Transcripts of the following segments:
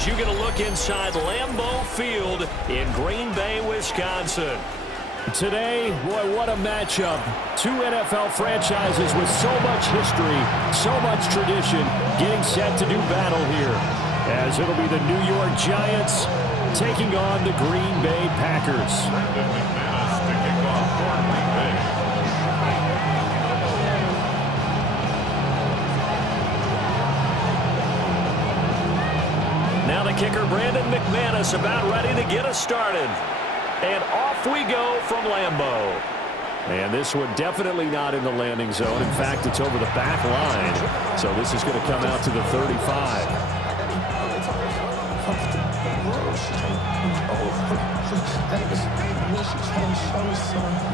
as you get a look inside Lambeau Field in Green Bay, Wisconsin. Today, boy, what a matchup. Two NFL franchises with so much history, so much tradition, getting set to do battle here. As it'll be the New York Giants taking on the Green Bay Packers. Now the kicker, Brandon McManus, about ready to get us started. And off we go from Lambeau. And this one definitely not in the landing zone. In fact, it's over the back line. So this is going to come out to the 35.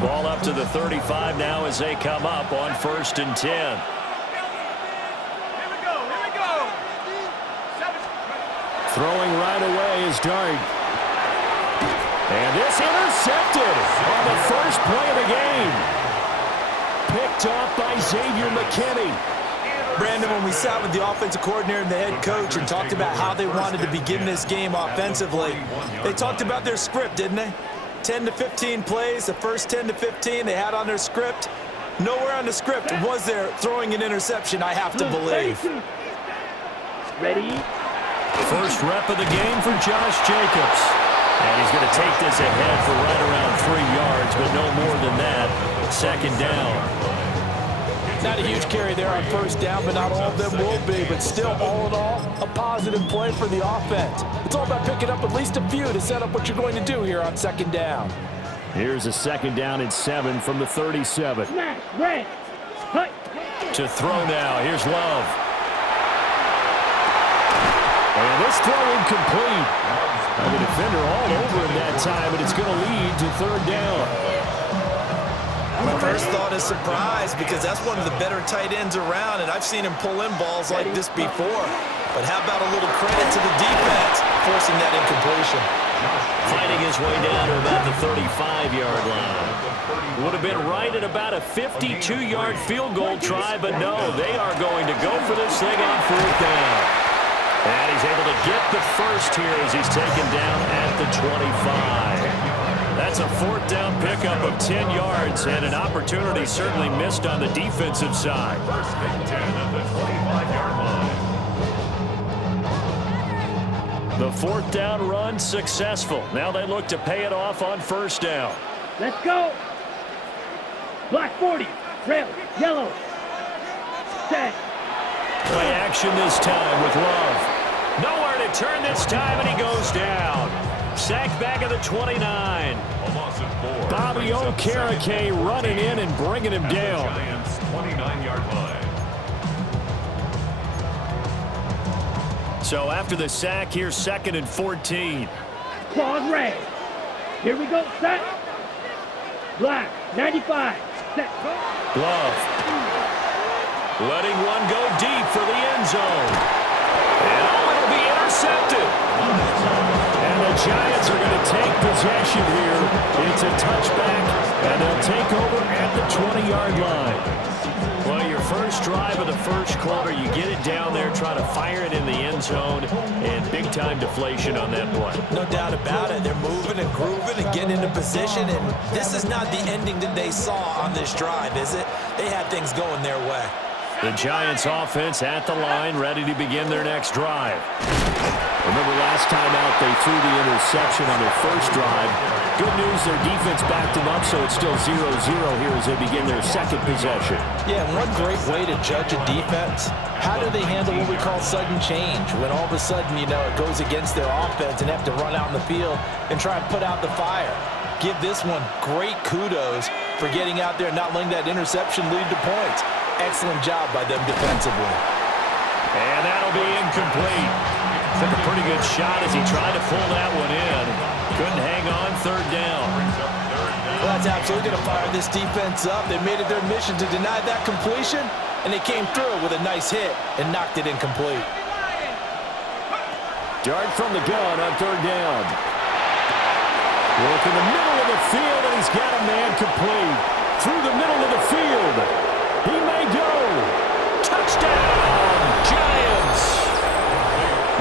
Ball up to the 35 now as they come up on 1st and 10. Throwing right away is Dart. And this intercepted on the first play of the game. Picked off by Xavier McKinney. Brandon, when we sat with the offensive coordinator and the head coach and talked about how they wanted to begin this game offensively, they talked about their script, didn't they? 10 to 15 plays, the first 10 to 15 they had on their script. Nowhere on the script was there throwing an interception, I have to believe. Ready? First rep of the game for Josh Jacobs. And he's going to take this ahead for right around 3 yards, but no more than that. 2nd down. Not a huge carry there on 1st down, but not all of them will be. But still, all in all, a positive play for the offense. It's all about picking up at least a few to set up what you're going to do here on 2nd down. Here's a 2nd down and 7 from the 37. To throw now, here's Love. And this throw incomplete. Now the defender all over him that time, and it's going to lead to 3rd down. My first thought is surprise because that's one of the better tight ends around, and I've seen him pull in balls like this before. But how about a little credit to the defense forcing that incompletion? Fighting his way down to about the 35-yard line. Would have been right at about a 52-yard field goal try, but no, they are going to go for this thing on 4th down. And he's able to get the first here as he's taken down at the 25. That's a 4th down pickup of 10 yards and an opportunity certainly missed on the defensive side. 1st and 10 at the 25-yard line. The 4th down run successful. Now they look to pay it off on 1st down. Let's go. Black 40. Red. Yellow. Set. Play action this time with Love. Nowhere to turn this time, and he goes down. Sacked back at the 29. A loss of 4. Bobby Okereke running in and bringing him down. Giants 29-yard line. So after the sack, here's 2nd and 14. Claws red. Here we go. Set. Black. 95. Set. Love. Letting one go deep for the end zone. And it'll be intercepted. And the Giants are going to take possession here. It's a touchback, and they'll take over at the 20-yard line. Well, your first drive of the first quarter, you get it down there, try to fire it in the end zone, and big-time deflation on that play. No doubt about it. They're moving and grooving and getting into position, and this is not the ending that they saw on this drive, is it? They had things going their way. The Giants offense at the line, ready to begin their next drive. Remember last time out, they threw the interception on their first drive. Good news, their defense backed them up, so it's still 0-0 here as they begin their 2nd possession. Yeah, and one great way to judge a defense, how do they handle what we call sudden change? When all of a sudden, it goes against their offense and have to run out in the field and try and put out the fire. Give this one great kudos for getting out there and not letting that interception lead to points. Excellent job by them defensively. And that'll be incomplete. Took a pretty good shot as he tried to pull that one in. Couldn't hang on 3rd down. Well, that's absolutely going to fire this defense up. They made it their mission to deny that completion, and they came through with a nice hit and knocked it incomplete. Dart from the gun on 3rd down. Work in the middle of the field, and he's got a man complete. Through the middle of the field. He may go. Touchdown, Giants.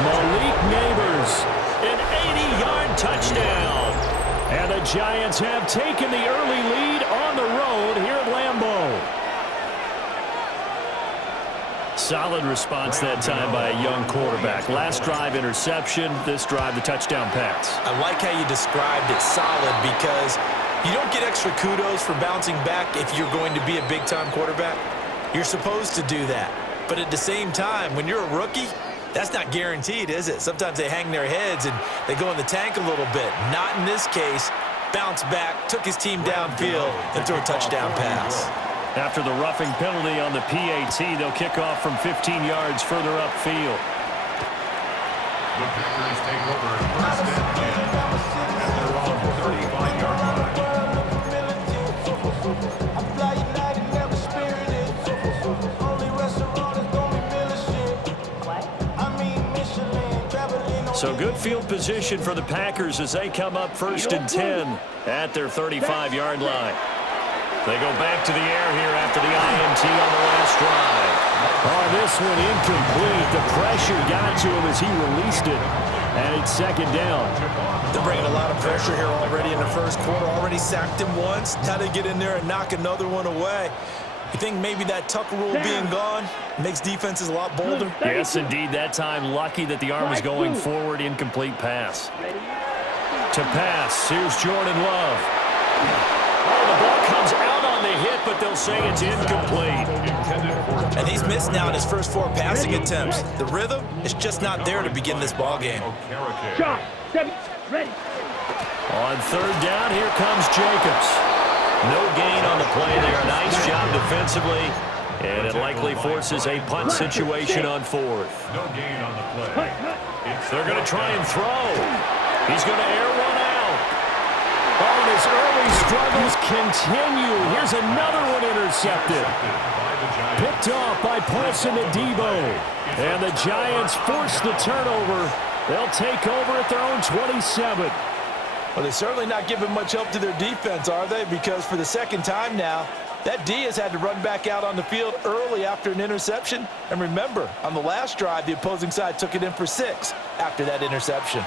Malik Neighbors, an 80-yard touchdown. And the Giants have taken the early lead on the road here at Lambeau. Solid response that time by a young quarterback. Last drive, interception. This drive, the touchdown pass. I like how you described it, solid, because you don't get extra kudos for bouncing back if you're going to be a big-time quarterback. You're supposed to do that. But at the same time, when you're a rookie, that's not guaranteed, is it? Sometimes they hang their heads and they go in the tank a little bit. Not in this case. Bounced back, took his team downfield, and threw a touchdown pass. After the roughing penalty on the PAT, they'll kick off from 15 yards further upfield. The Packers take over first and 10 at their own 35-yard line. So good field position for the Packers as they come up first and 10 at their 35-yard line. They go back to the air here after the INT on the last drive. Oh, this one incomplete. The pressure got to him as he released it. And it's second down. They're bringing a lot of pressure here already in the first quarter. Already sacked him once. Now they get in there and knock another one away. You think maybe that Tucker rule being gone makes defenses a lot bolder? Yes, indeed. That time, lucky that the arm was going forward. Incomplete pass. To pass, here's Jordan Love. Oh, the ball comes out on the hit, but they'll say it's incomplete. And he's missed now in his first 4 passing attempts. The rhythm is just not there to begin this ball game. Shot. 7. Ready. On third down, here comes Jacobs. No gain on the play there. Nice job defensively. And it likely forces a punt situation on fourth. No gain on the play. They're going to try and throw. He's going to air one out. Oh, and his early struggles continue. Here's another one intercepted. Picked off by Paulson Adebo. And the Giants force the turnover. They'll take over at their own 27. Well, they're certainly not giving much help to their defense, are they? Because for the second time now, that D has had to run back out on the field early after an interception. And remember, on the last drive, the opposing side took it in for 6 after that interception.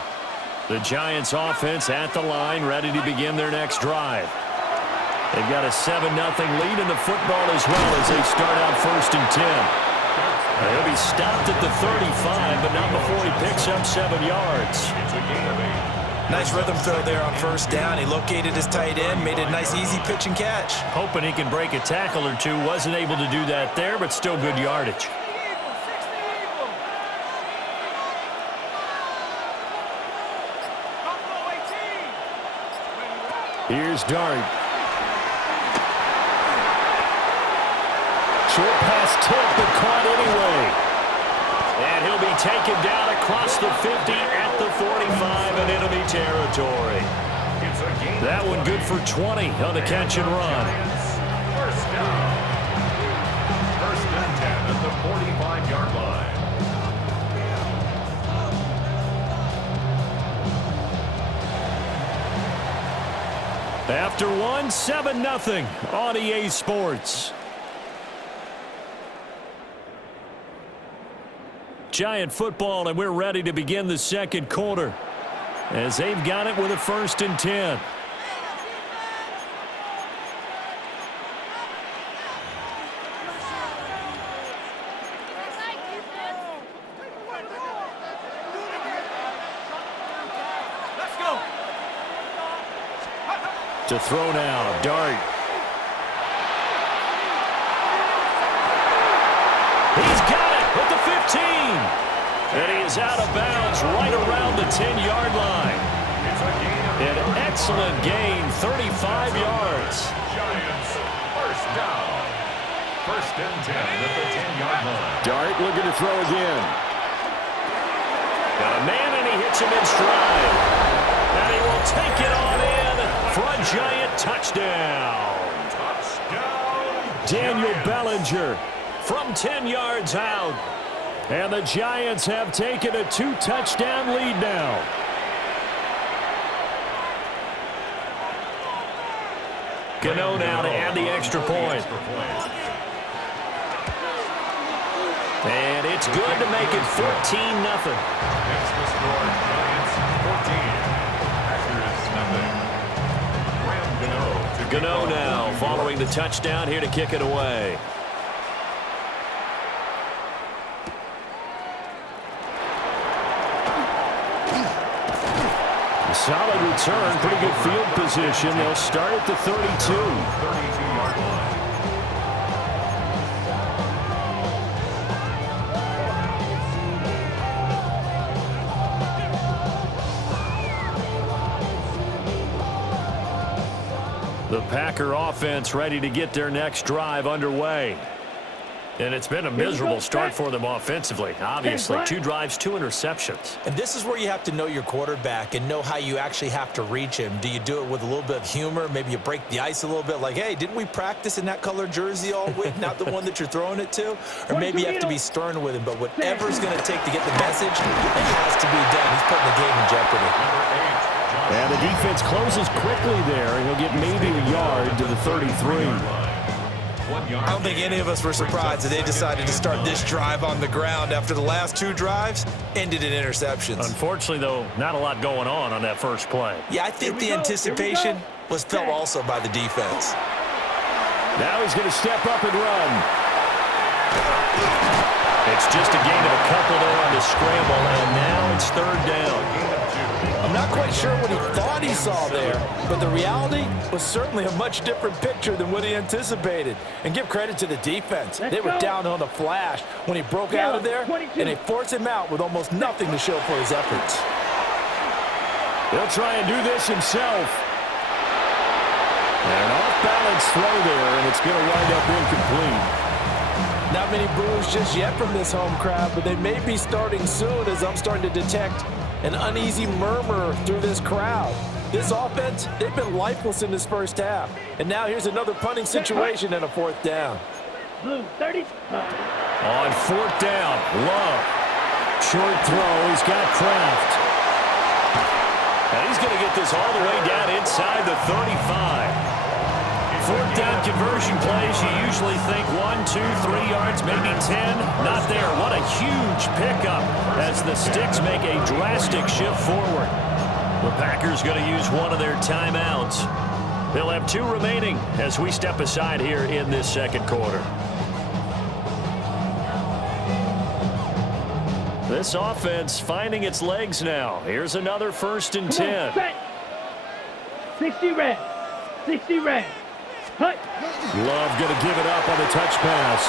The Giants offense at the line, ready to begin their next drive. They've got a 7-0 lead in the football as well as they start out first and 10. He'll be stopped at the 35, but not before he picks up 7 yards. It's a gain of 8. Nice rhythm throw there on first down. He located his tight end, made a nice easy pitch and catch. Hoping he can break a tackle or two. Wasn't able to do that there, but still good yardage. Here's Dart. Short pass tip, but caught anyway. And he'll be taken down across the 50 at the 45 in enemy territory. That one good for 20 on the catch and run. First down. First and 10 at the 45-yard line. After one, 7-0 on EA Sports. Giant football, and we're ready to begin the second quarter as they've got it with a first and 10. To throw now, Dart. He's got it at the 15. And he is out of bounds right around the 10-yard line. An excellent gain, 35 yards. Giants, first down. First and 10 at the 10-yard line. Dart looking to throw again. Got a man, and he hits him in stride. And he will take it on in for a Giant touchdown. Daniel Bellinger from 10 yards out. And the Giants have taken a 2-touchdown lead now. Gano now to add the extra point. And it's good to make it 14-0. Next to score, Giants 14. Packers 0. Graham Gano now following the touchdown here to kick it away. Solid return, pretty good field position. They'll start at the 32. 32-yard line. The Packer offense ready to get their next drive underway. And it's been a miserable start for them offensively. Obviously, 2 drives, 2 interceptions. And this is where you have to know your quarterback and know how you actually have to reach him. Do you do it with a little bit of humor? Maybe you break the ice a little bit like, hey, didn't we practice in that color jersey all week, not the one that you're throwing it to? Or maybe you have to be stern with him. But whatever it's going to take to get the message, it has to be done. He's putting the game in jeopardy. And the defense closes quickly there, and he'll get maybe a yard to the 33. I don't think any of us were surprised that they decided to start this drive on the ground after the last 2 drives ended in interceptions. Unfortunately, though, not a lot going on that first play. Yeah, I think the anticipation was felt also by the defense. Now he's going to step up and run. It's just a gain of a couple there on the scramble, and now it's 3rd down. I'm not quite sure what he thought he saw there, but the reality was certainly a much different picture than what he anticipated. And give credit to the defense. They were down on the flash when he broke out of there, and they forced him out with almost nothing to show for his efforts. He'll try and do this himself. And an off-balance throw there, and it's going to wind up incomplete. Not many boos just yet from this home crowd, but they may be starting soon as I'm starting to detect an uneasy murmur through this crowd. This offense, they've been lifeless in this first half. And now here's another punting situation and a 4th down. Blue, 30. On 4th down, Love. Short throw, he's got Kraft. And he's going to get this all the way down inside the 35. 4th down conversion plays, you usually think 1, 2, 3 yards, maybe 10. Not there. What a huge pickup as the Sticks make a drastic shift forward. The Packers going to use one of their timeouts. They'll have 2 remaining as we step aside here in this second quarter. This offense finding its legs now. Here's another 1st and 10. 60 red. 60 red. Hut. Love going to give it up on the touch pass.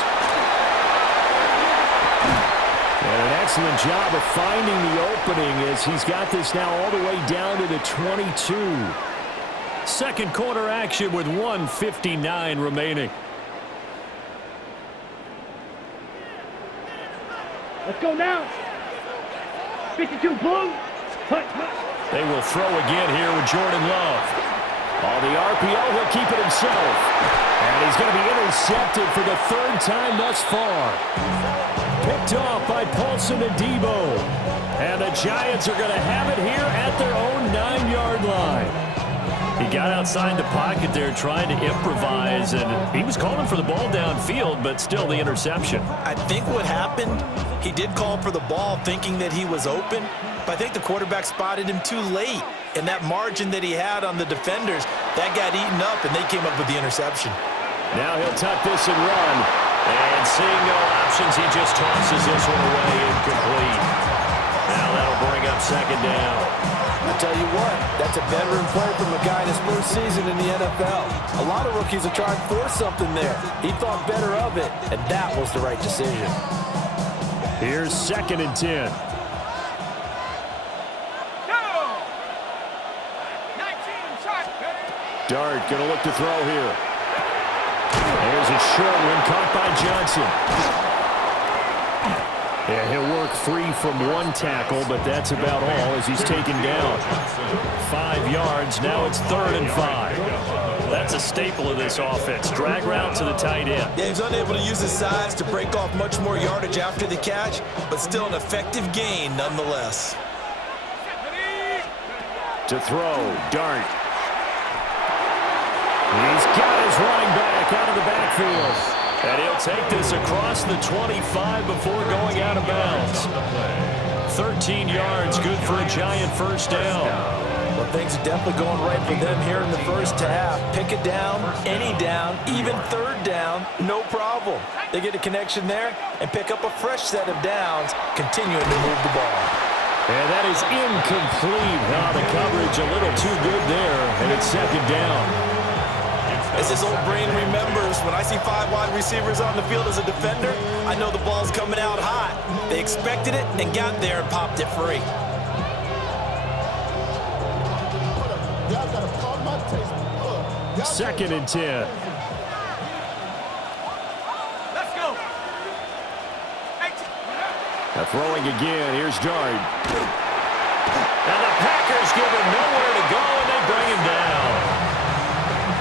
And an excellent job of finding the opening as he's got this now all the way down to the 22. Second quarter action with 1:59 remaining. Let's go now. 52 blue. Hut, hut. They will throw again here with Jordan Love. On the RPO, he'll keep it himself. And he's going to be intercepted for the 3rd time thus far. Picked off by Paulson and Debo. And the Giants are going to have it here at their own 9-yard line. He got outside the pocket there trying to improvise, and he was calling for the ball downfield, but still the interception. I think what happened, he did call for the ball thinking that he was open, but I think the quarterback spotted him too late. And that margin that he had on the defenders, that got eaten up, and they came up with the interception. Now he'll tuck this and run. And seeing no options, he just tosses this one away incomplete. Now that'll bring up 2nd down. I tell you what, that's a veteran play from a guy in his first season in the NFL. A lot of rookies are trying to force something there. He thought better of it, and that was the right decision. Here's 2nd and 10. Dart going to look to throw here. There's a short one caught by Johnson. Yeah, he'll work free from 1 tackle, but that's about all as he's taken down. 5 yards. Now it's 3rd and 5. That's a staple of this offense. Drag route to the tight end. Yeah, he's unable to use his size to break off much more yardage after the catch, but still an effective gain nonetheless. To throw, Dart. He's got his running back out of the backfield. And he'll take this across the 25 before going out of bounds. 13 yards, good for a Giant first down. Well, things are definitely going right for them here in the first half. Pick it down, any down, even third down, no problem. They get a connection there and pick up a fresh set of downs, continuing to move the ball. And that is incomplete. The coverage a little too good there, and it's second down. As this old brain remembers, when I see 5 wide receivers on the field as a defender, I know the ball's coming out hot. They expected it and got there and popped it free. Second and 10. Let's go. Now throwing again. Here's Dart. And the Packers give him nowhere to go, and they bring him down.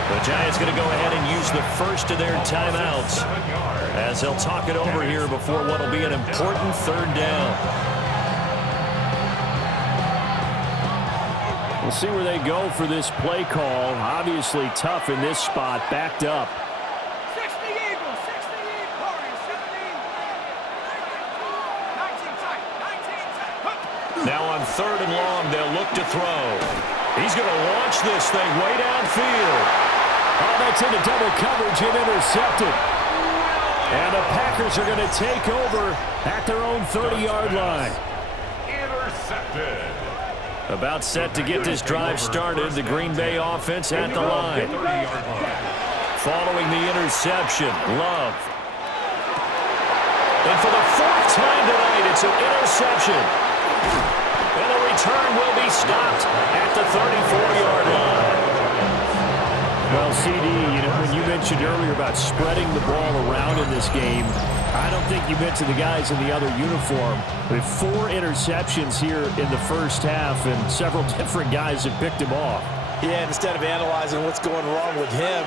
The Giants going to go ahead and use the first of their timeouts as they'll talk it over here before what will be an important third down. We'll see where they go for this play call. Obviously tough in this spot, backed up. 60 Eagles, 60 Warriors, 17. 19 tight, 19 tight. Now on third and long, they'll look to throw. He's going to launch this thing way downfield. Oh, that's into double coverage and intercepted. And the Packers are going to take over at their own 30-yard line. Intercepted. About set to get this drive started, the Green Bay offense at the line. Following the interception, Love. And for the fourth time tonight, it's an interception. And the return will be stopped at the 34-yard line. Well, CD, when you mentioned earlier about spreading the ball around in this game, I don't think you meant to the guys in the other uniform. With 4 interceptions here in the first half, and several different guys have picked him off. Yeah, instead of analyzing what's going wrong with him,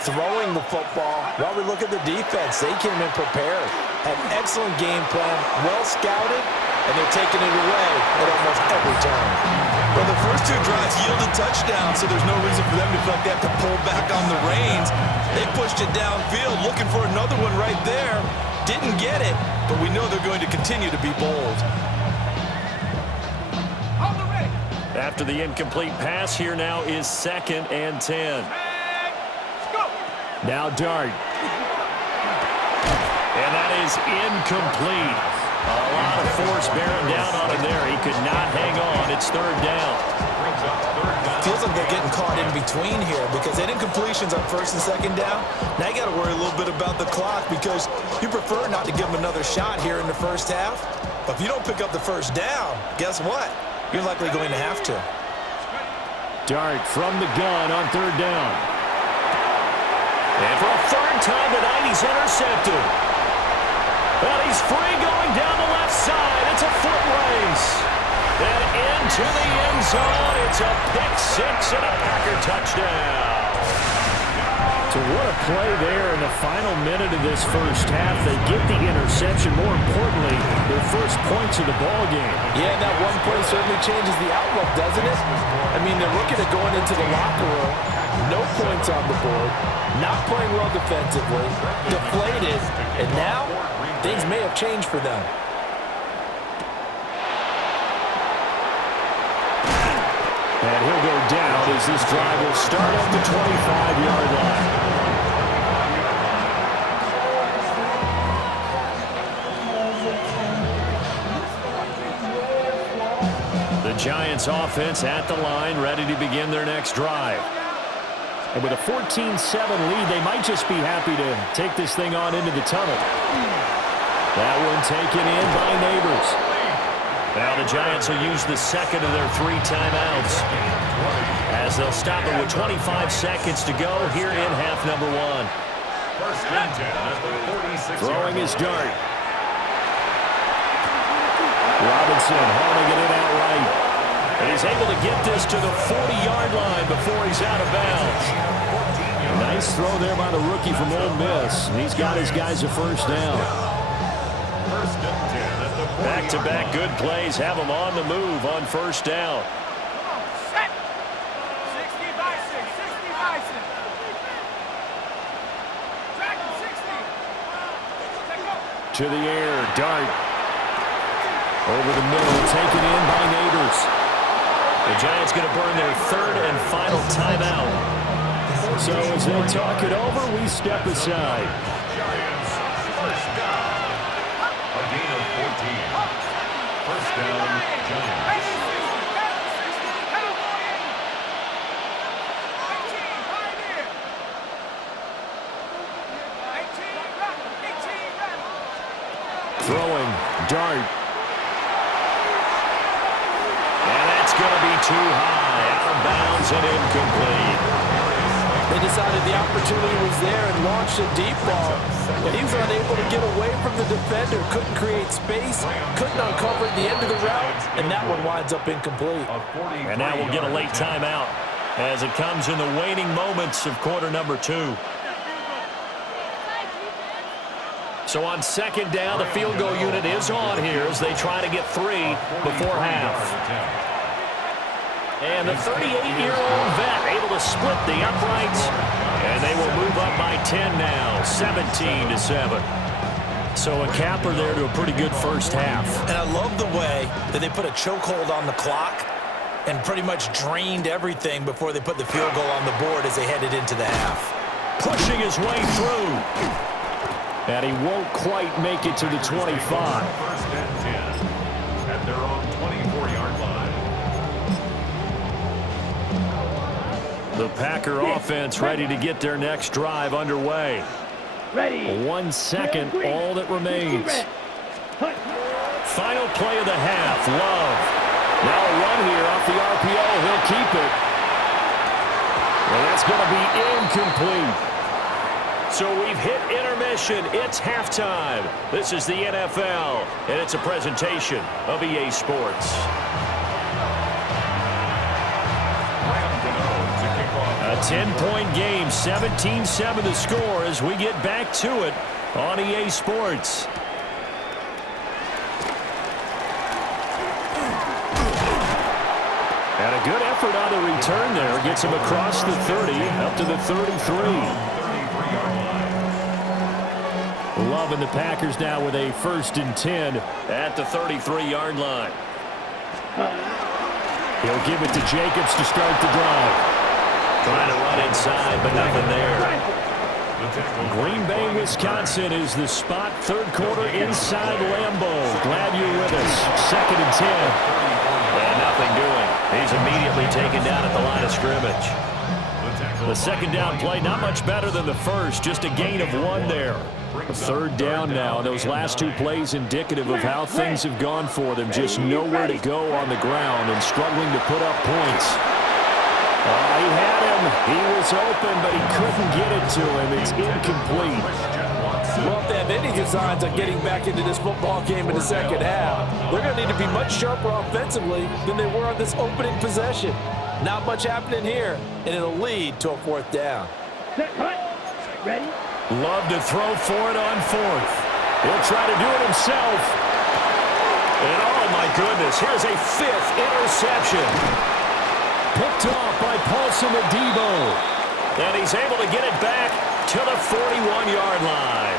throwing the football, while we look at the defense, they came in prepared. Had an excellent game plan, well scouted, and they're taking it away at almost every turn. Well, the first 2 drives yielded touchdowns, so there's no reason for them to feel like they have to pull back on the reins. They pushed it downfield, looking for another one right there. Didn't get it, but we know they're going to continue to be bold. On the ready. After the incomplete pass, here now is 2nd and 10. Go. Now Dart. And that is incomplete. A lot of force bearing down on him there. He could not hang on. It's third down. Feels like they're getting caught in between here because they didn't incompletions on first and second down. Now you got to worry a little bit about the clock because you prefer not to give them another shot here in the first half. But if you don't pick up the first down, guess what? You're likely going to have to. Dart from the gun on third down. And for a third time tonight, he's intercepted. Well, he's free going down the left side. It's a foot race. And into the end zone. It's a pick 6 and a Packer touchdown. So what a play there in the final minute of this first half. They get the interception. More importantly, their first points of the ball game. Yeah, and that one play certainly changes the outlook, doesn't it? I mean, they're looking at going into the locker room. No points on the board. Not playing well defensively. Deflated. And now, things may have changed for them. And he'll go down as this drive will start at the 25-yard line. The Giants offense at the line, ready to begin their next drive. And with a 14-7 lead, they might just be happy to take this thing on into the tunnel. That one taken in by Neighbors. Now the Giants will use the second of their 3 timeouts as they'll stop it with 25 seconds to go here in half number 1. First and 10 at the 46. Throwing his Dart. Robinson hauling it in outright. And he's able to get this to the 40-yard line before he's out of bounds. Nice throw there by the rookie from Ole Miss. And he's got his guys a first down. First and 10 at the 40. Back-to-back good plays have them on the move on first down. Set. 60 by 6, 60 by 6. Dragon 60. To the air, Dart. Over the middle, taken in by Neighbors. The Giants going to burn their third and final timeout. So as they talk it over, we step aside. Giants, first down. A gain of 14. First down, Giants. Throwing, Dart. And that's going to be too high. Out of bounds and incomplete. They decided the opportunity was there and launched a deep ball, but he was unable to get away from the defender, couldn't create space, couldn't uncover the end of the route, and that one winds up incomplete. And now we'll get a late timeout as it comes in the waning moments of quarter number 2. So on second down, the field goal unit is on here as they try to get 3 before half. And the 38-year-old vet able to split the uprights, and they will move up by 10 now, 17-7. So a capper there to a pretty good first half. And I love the way that they put a chokehold on the clock and pretty much drained everything before they put the field goal on the board as they headed into the half. Pushing his way through. And he won't quite make it to the 25. First and 10 at their own 24-yard line. The Packer offense ready to get their next drive underway. Ready. 1 second, all that remains. Final play of the half, Love. Now a run here off the RPO. He'll keep it. And that's going to be incomplete. So we've hit intermission. It's halftime. This is the NFL, and it's a presentation of EA Sports. A 10-point game, 17-7 the score as we get back to it on EA Sports. And a good effort on the return there. Gets him across the 30, up to the 33. Love and the Packers now with a 1st and 10 at the 33-yard line. He'll give it to Jacobs to start the drive. Trying to run inside, but nothing there. Green Bay, Wisconsin is the spot. Third quarter inside Lambeau. Glad you're with us. 2nd and 10. And nothing doing. He's immediately taken down at the line of scrimmage. The second down play, not much better than the first. Just a gain of 1 there. 3rd down now. Those last 2 plays indicative of how things have gone for them. Just nowhere to go on the ground and struggling to put up points. He had him. He was open, but he couldn't get it to him. It's incomplete. Well, if they have any designs on getting back into this football game in the second half, they're going to need to be much sharper offensively than they were on this opening possession. Not much happening here, and it'll lead to a 4th down. Set, cut. Ready. Love to throw for it on 4th. He'll try to do it himself. And oh my goodness, here's a 5th interception. Picked off by Paulson Adebo. And he's able to get it back to the 41-yard line.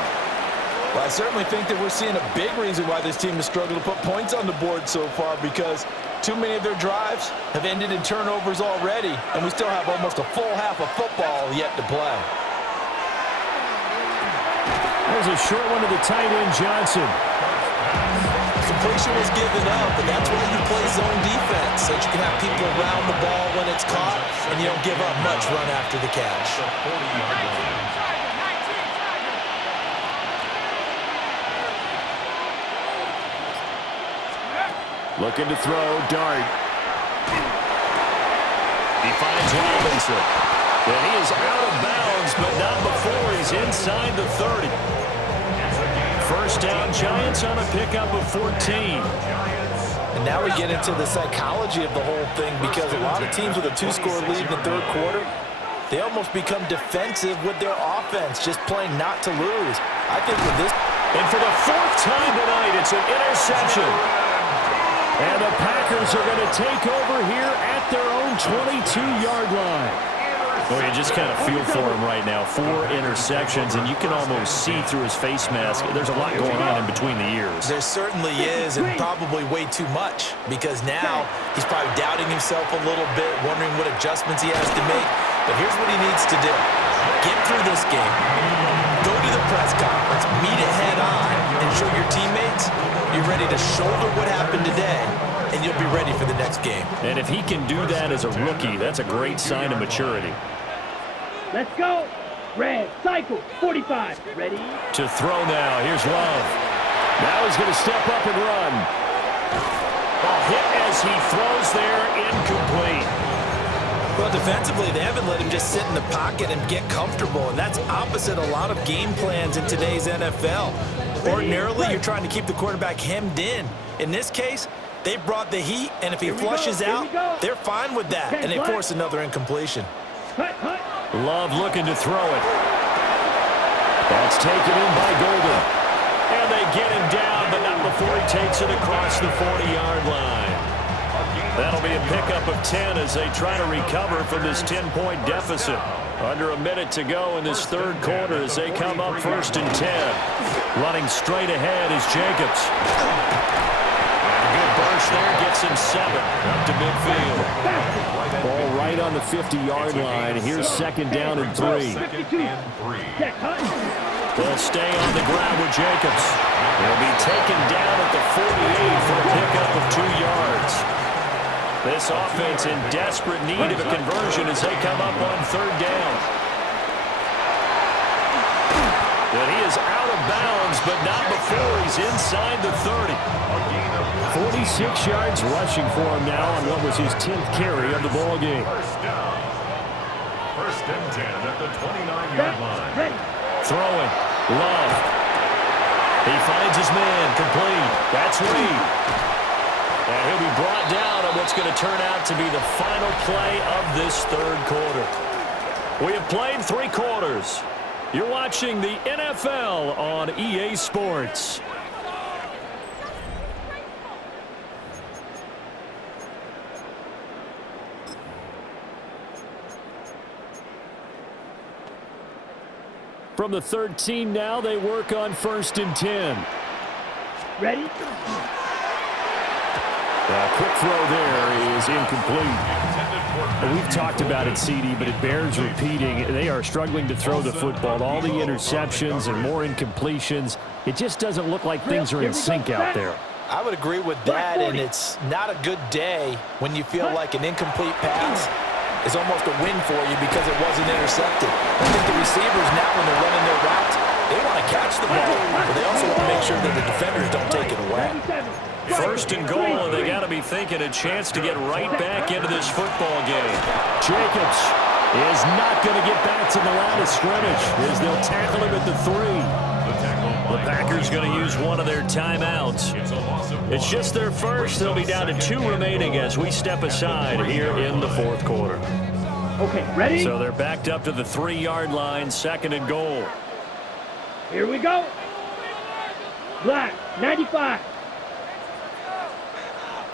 Well, I certainly think that we're seeing a big reason why this team has struggled to put points on the board so far, because too many of their drives have ended in turnovers already, and we still have almost a full half of football yet to play. There's a short one to the tight end, Johnson. Completion was given up, but that's why you play zone defense, so that you can have people around the ball when it's caught, and you don't give up much run after the catch. Looking to throw, Dart. He finds Robinson. And he is out of bounds, but not before he's inside the 30. First down, Giants on a pickup of 14. And now we get into the psychology of the whole thing, because a lot of teams with a 2-score lead in the 3rd quarter, they almost become defensive with their offense, just playing not to lose. I think with this... And for the 4th time tonight, it's an interception. And the Packers are going to take over here at their own 22-yard line. Well, you just kind of feel for him right now. 4 interceptions, and you can almost see through his face mask. There's a lot going on in between the ears. There certainly is, and probably way too much, because now he's probably doubting himself a little bit, wondering what adjustments he has to make. But here's what he needs to do. Get through this game. Go to the press conference, meet it head on, and show your teammates you're ready to shoulder what happened today, and you'll be ready for the next game. And if he can do that as a rookie, that's a great sign of maturity. Let's go. Red, cycle, 45. Ready? To throw now. Here's Love. Now he's going to step up and run. A hit as he throws there, incomplete. Well, defensively, they haven't let him just sit in the pocket and get comfortable, and that's opposite a lot of game plans in today's NFL. Ordinarily, you're trying to keep the quarterback hemmed in. In this case, they brought the heat, and if he flushes out, they're fine with that, and they force another incompletion. Love looking to throw it. That's taken in by Golden. And they get him down, but not before he takes it across the 40-yard line. That'll be a pickup of 10 as they try to recover from this 10-point deficit. Under a minute to go in this third quarter as they come up 1st and 10. Running straight ahead is Jacobs. And a good burst there gets him 7 up to midfield. Ball right on the 50-yard line. Here's 2nd down and 3. They'll stay on the ground with Jacobs. He'll be taken down at the 48 for a pickup of 2 yards. This offense in desperate need of a conversion as they come up on 3rd down. But he is out of bounds, but not before he's inside the 30. 46 yards rushing for him now on what was his 10th carry of the ball game. First and 10 at the 29-yard line. Throwing. Love. He finds his man. Complete. That's Reed. And he'll be brought down on what's going to turn out to be the final play of this third quarter. We have played 3 quarters. You're watching the NFL on EA Sports. From the 13 now, they work on 1st and 10. Ready? Quick throw there is incomplete. We've talked about it, CD, but it bears repeating. They are struggling to throw the football. All the interceptions and more incompletions. It just doesn't look like things are in sync out there. I would agree with that, and it's not a good day when you feel like an incomplete pass is almost a win for you because it wasn't intercepted. I think the receivers now, when they're running their routes, they want to catch the ball, but they also want to make sure that the defenders don't take it away. 1st and goal, and they got to be thinking a chance to get right back into this football game. Jacobs is not going to get back to the line of scrimmage as they'll tackle him at the 3. The Packers going to use one of their timeouts. It's just their first. They'll be down to 2 remaining as we step aside here in the 4th quarter. Okay, ready? So they're backed up to the 3-yard line, 2nd and goal. Here we go. Black, 95.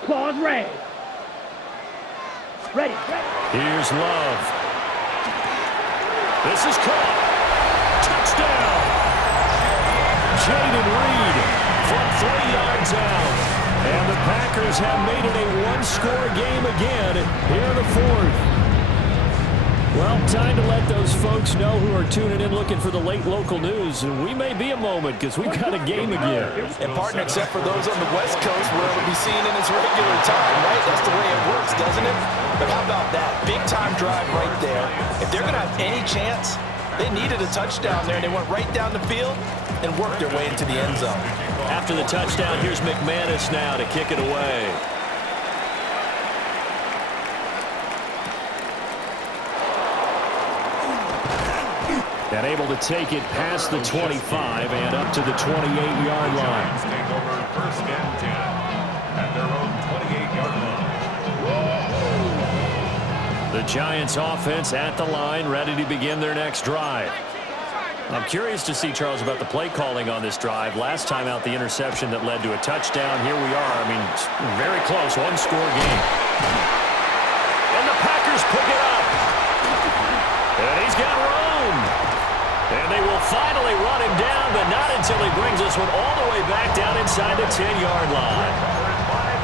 Claws red. Ready. Here's Love. This is caught. Touchdown. Jaden Reed from 3 yards out. And the Packers have made it a 1-score game again here in the 4th. Well, time to let those folks know who are tuning in looking for the late local news. And we may be a moment because we've got a game again. And, partner, except for those on the West Coast where it'll be seen in its regular time, right? That's the way it works, doesn't it? But how about that? Big-time drive right there. If they're going to have any chance, they needed a touchdown there, and they went right down the field and worked their way into the end zone. After the touchdown, here's McManus now to kick it away. And able to take it past the 25 and up to the 28-yard line. Take over 1st and 10 at their own 28-yard line. The Giants offense at the line, ready to begin their next drive. I'm curious to see, Charles, about the play calling on this drive. Last time out, the interception that led to a touchdown. Here we are. I mean, very close, 1-score game. And the Packers pick it up. Finally brings this one all the way back down inside the 10-yard line.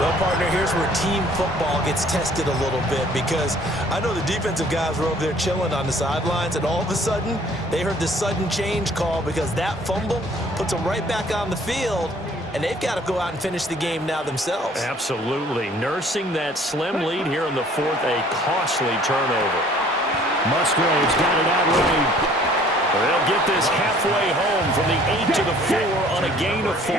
Well, partner, here's where team football gets tested a little bit, because I know the defensive guys were over there chilling on the sidelines, and all of a sudden, they heard the sudden change call because that fumble puts them right back on the field, and they've got to go out and finish the game now themselves. Absolutely. Nursing that slim lead here in the fourth, a costly turnover. Musgrave's got it out right. They'll get this halfway home from the 8 to the 4 on a gain of 4.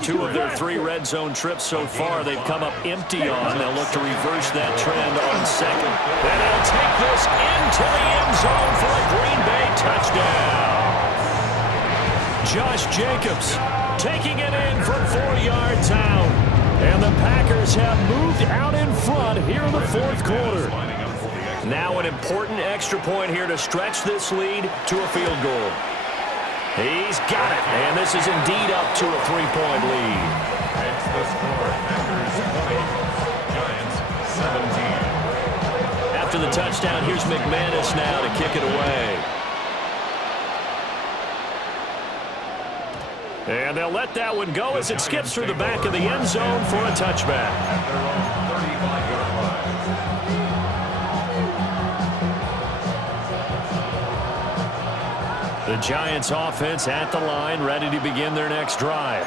2 of their 3 red zone trips so far they've come up empty on. They'll look to reverse that trend on second. And they'll take this into the end zone for a Green Bay touchdown. Josh Jacobs taking it in from 4 yards out. And the Packers have moved out in front here in the fourth quarter. Now an important extra point here to stretch this lead to a field goal. He's got it, and this is indeed up to a 3-point lead. It's the score. Packers 20, Giants 17. After the touchdown, here's McManus now to kick it away. And they'll let that one go as it skips through the back of the end zone for a touchback. At their own 35-yard line. The Giants offense at the line, ready to begin their next drive.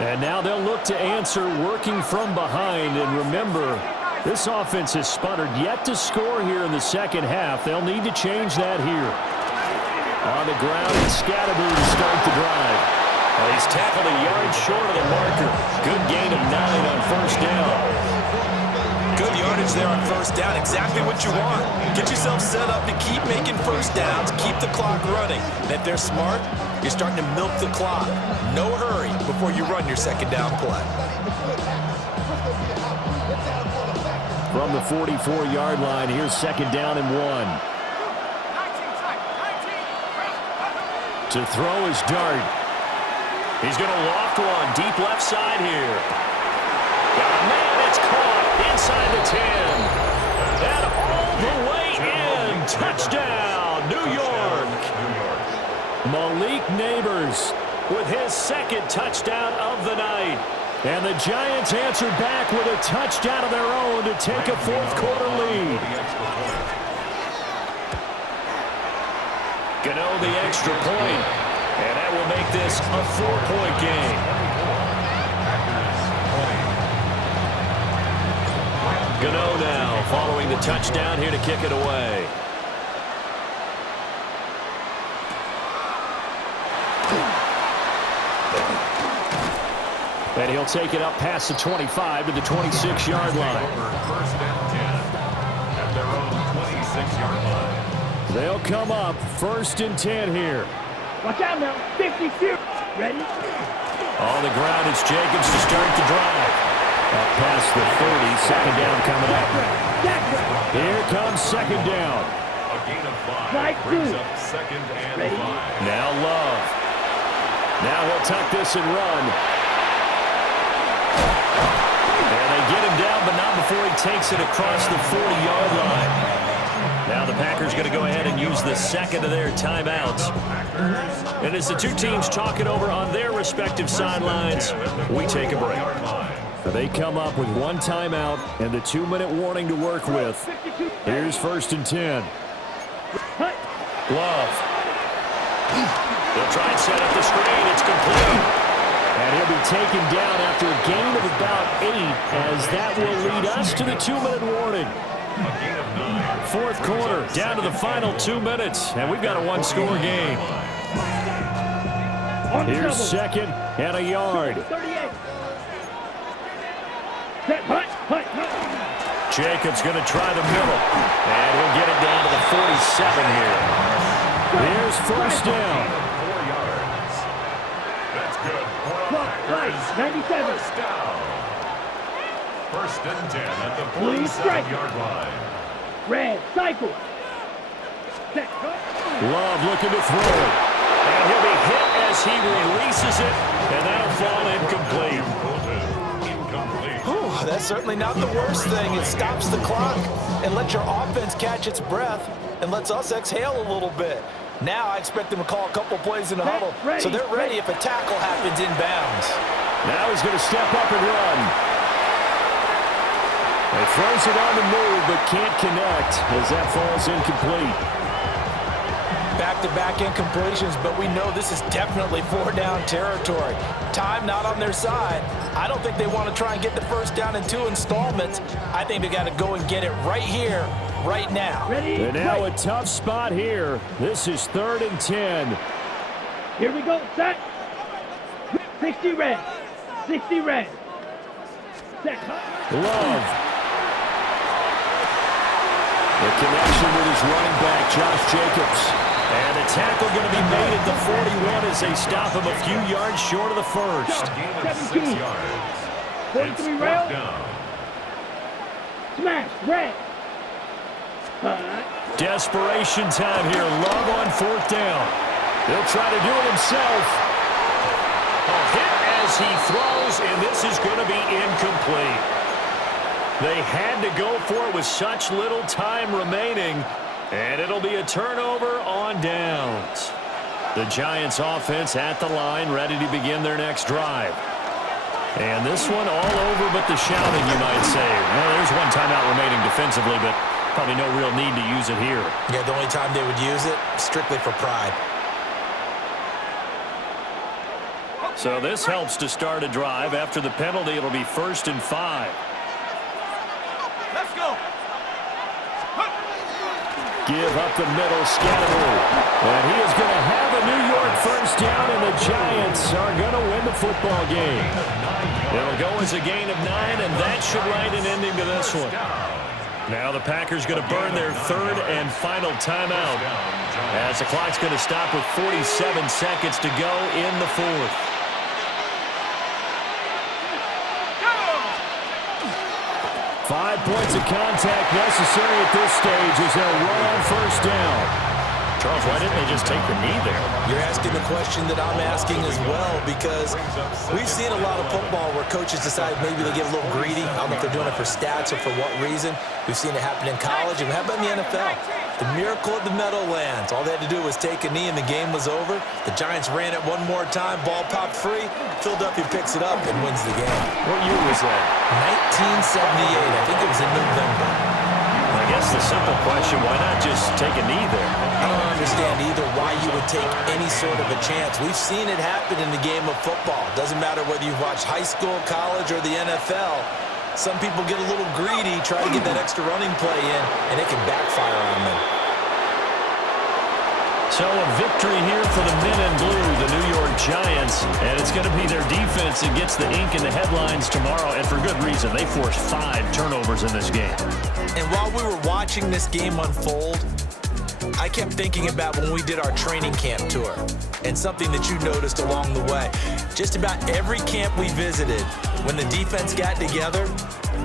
And now they'll look to answer working from behind. And remember, this offense has sputtered yet to score here in the second half. They'll need to change that here. On the ground, it's Scatterby to start the drive. Well, he's tackled a yard short of the marker. Good gain of 9 on first down. Good yardage there on first down. Exactly what you want. Get yourself set up to keep making first downs, keep the clock running. And if they're smart, you're starting to milk the clock. No hurry before you run your second down play. From the 44-yard line, here's second down and 1. 19 tight, 19. To throw is Dart. He's going to loft one deep left side here. Got a man, it's caught inside the 10. And all the way in. Touchdown, New York. Malik Neighbors with his second touchdown of the night. And the Giants answered back with a touchdown of their own to take a fourth quarter lead. Gano the extra point. And that will make this a 4-point game. Gano now following the touchdown here to kick it away. And he'll take it up past the 25 to the 26-yard line. First and 10 at their own 26-yard line. They'll come up first and 10 here. Watch out now. 50 feet. Ready? On the ground, it's Jacobs to start the drive. Up past the 30, second down coming up. Jackson. Here comes second down. A gain of 5 Right brings two. up second and Ready? 5. Now Love. Now he'll tuck this and run. And they get him down, but not before he takes it across the 40-yard line. Now the Packers going to go ahead and use the second of their timeouts. And as the two teams talk it over on their respective sidelines, we take a break. They come up with one timeout and the 2-minute warning to work with. Here's first and 10. Love. They'll try and set up the screen. It's complete. And he'll be taken down after a gain of about 8, as that will lead us to the 2-minute warning. Fourth quarter, down to the final 2 minutes, and we've got a one-score game. Here's second and a yard. 38. Set, hut. Jacobs going to try the middle, and he'll get it down to the 47 here. Here's first down. 4 yards. That's good. Right, 97. First down. First and 10 at the Blue strike. 47-yard line. Red, cycle. Set, Love looking to throw it. And he'll be hit as he releases it, and that'll fall incomplete. Incomplete. Whew, that's certainly not the worst thing. It stops the clock and lets your offense catch its breath and lets us exhale a little bit. Now I expect them to call a couple plays in the huddle, so they're ready if a tackle happens inbounds. Now he's going to step up and run. He throws it on the move, but can't connect as that falls incomplete. Back-to-back incompletions, but we know this is definitely four-down territory. Time not on their side. I don't think they want to try and get the first down in 2 installments. I think they got to go and get it right here, right now. And now a tough spot here. This is 3rd and 10. Here we go, set. 60 red. 60 red. Set. Love. The connection with his running back, Josh Jacobs. And a tackle going to be made at the 41 as they stop him a few yards short of the first. 17. 43 rail. Smash. Red. Desperation time here. Love on 4th down. He'll try to do it himself. A hit as he throws, and this is going to be incomplete. They had to go for it with such little time remaining, and it'll be a turnover on downs. The Giants offense at the line, ready to begin their next drive. And this one all over but the shouting, you might say. Well, there's one timeout remaining defensively, but probably no real need to use it here. Yeah, the only time they would use it, strictly for pride. So this helps to start a drive. After the penalty, it'll be 1st and 5. Let's go. Give up the middle, Scatteroo. And he is going to have a New York first down, and the Giants are going to win the football game. It'll go as a gain of 9, and that should write an ending to this one. Now the Packers going to burn their 3rd and final timeout as the clock's going to stop with 47 seconds to go in the 4th. 5 points of contact necessary at this stage as they'll run on 1st down. Charles, why didn't they just take the knee there? You're asking the question that I'm asking as well, because we've seen a lot of football where coaches decide maybe they get a little greedy. I don't know if they're doing it for stats or for what reason. We've seen it happen in college, and how about in the NFL? The miracle of the Meadowlands. All they had to do was take a knee, and the game was over. The Giants ran it one more time. Ball popped free. Philadelphia picks it up and wins the game. What year was that? 1978. I think it was in November. I guess the simple question, why not just take a knee there? I don't understand either why you would take any sort of a chance. We've seen it happen in the game of football. Doesn't matter whether you've watched high school, college, or the NFL. Some people get a little greedy, try to get that extra running play in, and it can backfire on them. So a victory here for the men in blue, the New York Giants, and it's going to be their defense that gets the ink in the headlines tomorrow, and for good reason. They forced 5 turnovers in this game. And while we were watching this game unfold, I kept thinking about when we did our training camp tour and something that you noticed along the way. Just about every camp we visited, when the defense got together,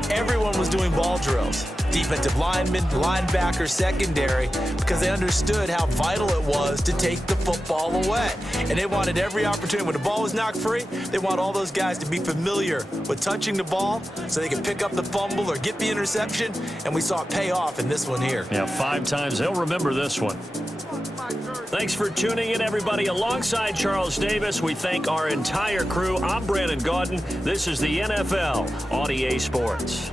everyone was doing ball drills. Defensive linemen, linebackers, secondary, because they understood how vital it was to take the football away. And they wanted every opportunity. When the ball was knocked free, they want all those guys to be familiar with touching the ball so they can pick up the fumble or get the interception, and we saw it pay off in this one here. Yeah, 5 times. They'll remember this one. Thanks for tuning in, everybody. Alongside Charles Davis, we thank our entire crew. I'm Brandon Gaudin. This is the NFL on EA Sports.